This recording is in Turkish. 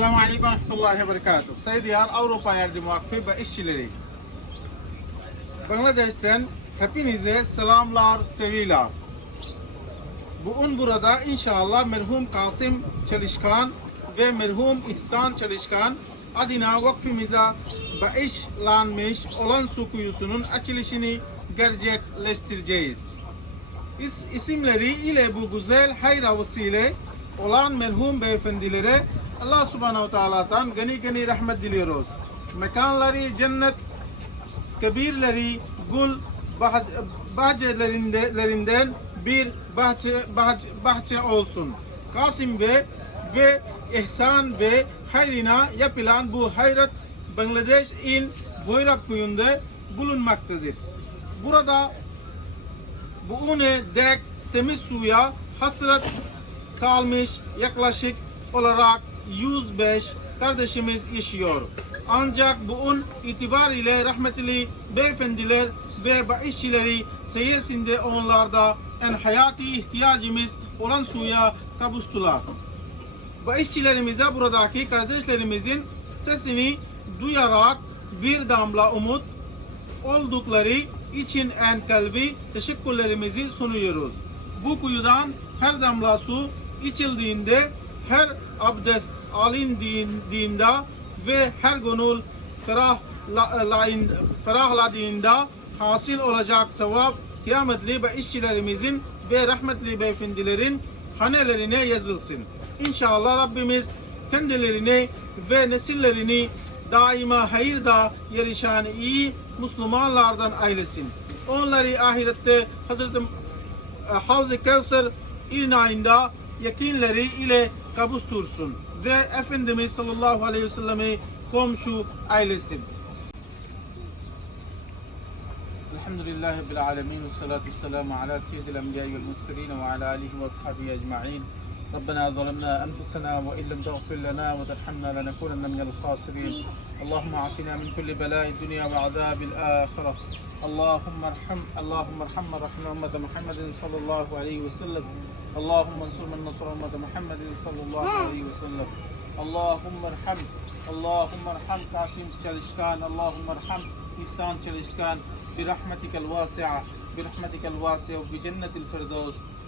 rahmetullahi ve berekatuhu. Saygıdeğer Avrupa Yardım Vakfı ve işçileri. Bangladeş'ten hepinize selamlar, sevgiler. Bugün burada inşallah merhum Kasım Çalışkan ve merhum İhsan Çalışkan adına vakfimize bağışlanmış olan su kuyusunun açılışını gerçekleştireceğiz. İs, isimleri ile bu güzel hayra vesile olan merhum beyefendilere Allah subhanahu teala'dan gani gani rahmet diliyoruz. Mekanları cennet, kebirleri gül bah- bahçelerinden bir bahçe, bahçe, bahçe olsun. Kasım ve ve ihsan ve hayrına yapılan bu hayrat Bangladeş in Voyrak kuyunda bulunmaktadır. Burada bugüne dek temiz suya hasret kalmış yaklaşık olarak 105 kardeşimiz yaşıyor. Ancak bugün itibariyle rahmetli beyefendiler ve işçileri sayesinde onlarda en hayati ihtiyacımız olan suya kavuştular. Ve işçilerimize buradaki kardeşlerimizin sesini duyarak bir damla umut oldukları için en kalbi teşekkürlerimizi sunuyoruz. Bu kuyudan her damla su içildiğinde, her abdest alındığında ve her gönül ferahlayın- ferahladığında hasıl olacak sevap kıyametli ve işçilerimizin ve rahmetli beyefendilerin hanelerine yazılsın. İnşallah Rabbimiz kendilerini ve nesillerini daima hayırda yarışan iyi Müslümanlardan eylesin. Onları ahirette Hazreti e, Havz-ı Kevser inayında yakinleri ile kavuştursun ve Efendimiz sallallahu aleyhi ve sellemi komşu eylesin. Elhamdülillahi Rabbil alemin ve salatu vesselamu ala seyyidil enbiya vel murselin ve ala alihi ve ashabihi ecma'in. ربنا ظلمنا أنفسنا وإن لم تغفر لنا وترحمنا لنكونن من الخاسرين. اللهم عافنا من كل بلاء الدنيا وعذاب الآخرة. اللهم ارحم اللهم ارحم رحم أمة محمد صلى الله عليه وسلم. اللهم انصر من نصر أمة محمد صلى الله عليه وسلم. اللهم ارحم اللهم ارحم. قاسم çalışkan اللهم ارحم. إحسان çalışkan برحمتك الواسعة برحمتك الواسعة وبجنة الفردوس.